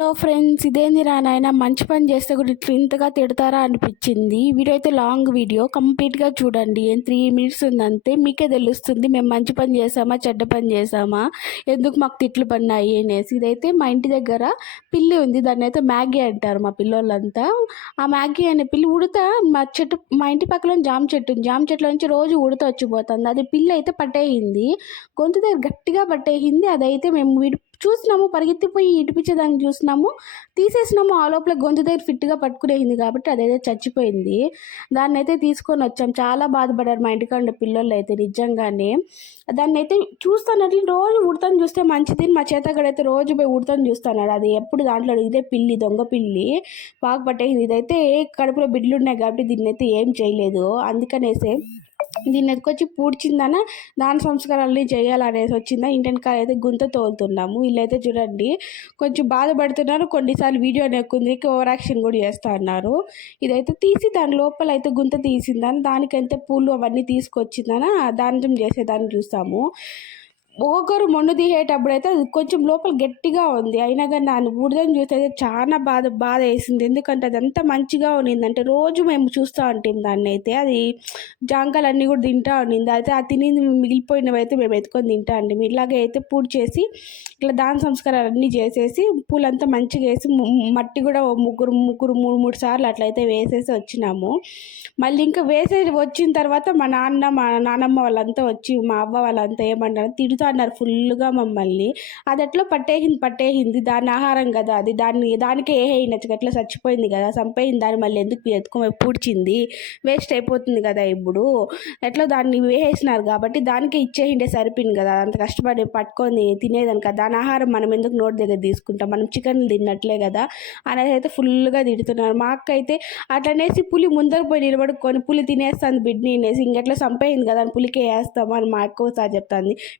Hello friends, ఇదేందిరా నాయన మంచి పని చేస్తే కూడా ఇట్లా ఇంతగా తిడతారా అనిపించింది. వీడియో అయితే లాంగ్ వీడియో కంప్లీట్గా చూడండి. 3 మినిట్స్ ఉంది అంతే. మీకే తెలుస్తుంది మేము మంచి పని చేసామా చెడ్డ పని చేసామా, ఎందుకు మాకు తిట్లు పడినాయి అనేసి. ఇదైతే మా ఇంటి దగ్గర పిల్లి ఉంది, దాన్ని అయితే మ్యాగీ అంటారు మా పిల్లోళ్ళంతా. ఆ మ్యాగీ అనే పిల్లి ఉడత మా ఇంటి పక్కన జామ చెట్టు ఉంది, జామ చెట్ల నుంచి రోజు ఉడత వచ్చిపోతుంది. అది పిల్లి అయితే పట్టేయింది, గొంతు దగ్గర గట్టిగా పట్టేయింది. అదైతే మేము చూసినాము, పరిగెత్తిపోయి ఇడిపించేదానికి చూసినాము, తీసేసినాము. ఆ లోపల గొంతు దగ్గర ఫిట్గా పట్టుకునేసింది కాబట్టి అదైతే చచ్చిపోయింది. దాన్ని అయితే తీసుకొని వచ్చాం. చాలా బాధపడారు మా ఇంటికాడ పిల్లలు అయితే నిజంగానే. దాన్ని అయితే చూస్తానట్లు రోజు ఉడతను చూస్తే మంచిది, మా చేతగాడైతే రోజు పోయి ఉడతను చూస్తున్నాడు. అది ఎప్పుడు దాంట్లో ఇదే పిల్లి, దొంగ పిల్లి బాగా పట్టేసింది. ఇదైతే కడుపులో బిడ్డలు ఉన్నాయి కాబట్టి దీన్ని అయితే ఏం చేయలేదు. అందుకనేసే దీన్ని ఎత్తుకొచ్చి పూడ్చిందన దాన సంస్కారాలని చేయాలనేసి వచ్చిందా. ఇంటెనకాల అయితే గుంత తోలుతున్నాము. వీళ్ళైతే చూడండి కొంచెం బాధపడుతున్నారు, కొన్నిసార్లు వీడియో నెక్కుంది ఓవర్ యాక్షన్ కూడా చేస్తూ ఉన్నారు. ఇదైతే తీసి దాని లోపల అయితే గుంత తీసిందని, దానికైతే పూలు అవన్నీ తీసుకొచ్చిందని దానం చేసేదాన్ని చూస్తాము. ఒక్కొక్కరు మొండు తీసేటప్పుడు అయితే అది కొంచెం లోపల గట్టిగా ఉంది, అయినా కానీ దాన్ని బూడిదని చూస్తే చాలా బాధ వేసింది. ఎందుకంటే అది ఎంత మంచిగా ఉన్నిందంటే రోజు మేము చూస్తూ ఉంటాం దాన్ని. అయితే అది జాంకాయలన్నీ కూడా తింటా ఉన్నింది. అయితే ఆ తినింది మిగిలిపోయినవి అయితే మేము ఎత్తుకొని తింటా అండి. ఇలాగే అయితే పూజ చేసి ఇట్లా దాన సంస్కారాలు అన్నీ చేసేసి పూలంతా మంచిగా వేసి మట్టి కూడా ముగ్గురు మూడు సార్లు అట్లయితే వేసేసి వచ్చినాము. మళ్ళీ ఇంకా వేసేసి వచ్చిన తర్వాత మా నాన్నమ్మ వాళ్ళంతా వచ్చి మా అవ్వ వాళ్ళంతా ఏమన్నారు, తిడుతూ అన్నారు ఫుల్గా మమ్మల్ని. అది ఎట్లా పట్టేసింది దాని ఆహారం కదా, అది దానికే నచ్చక ఎట్లా చచ్చిపోయింది కదా, చంపేయింది దాన్ని మళ్ళీ ఎందుకు ఎత్తుకొని పూడ్చింది, వేస్ట్ అయిపోతుంది కదా ఇప్పుడు, ఎట్లా దాన్ని వేసేసినారు కాబట్టి దానికే ఇచ్చేసిండే సరిపోయింది కదా, అంత కష్టపడి పట్టుకొని తినేదాని కదా, దాని ఆహారం మనం ఎందుకు నోటి దగ్గర తీసుకుంటాం, మనం చికెన్లు తిన్నట్లే కదా అనేది అయితే ఫుల్గా తిడుతున్నారు. మా అక్క అయితే అట్లనేసి పులి ముందర పోయి నిలబడుకొని పులి తినేస్తుంది బిడ్డని అనేసి, ఇంకెట్లా చంపేయింది కదా అని పులికే వేస్తాము అని మా అక్క ఒకసారి చెప్తుంది.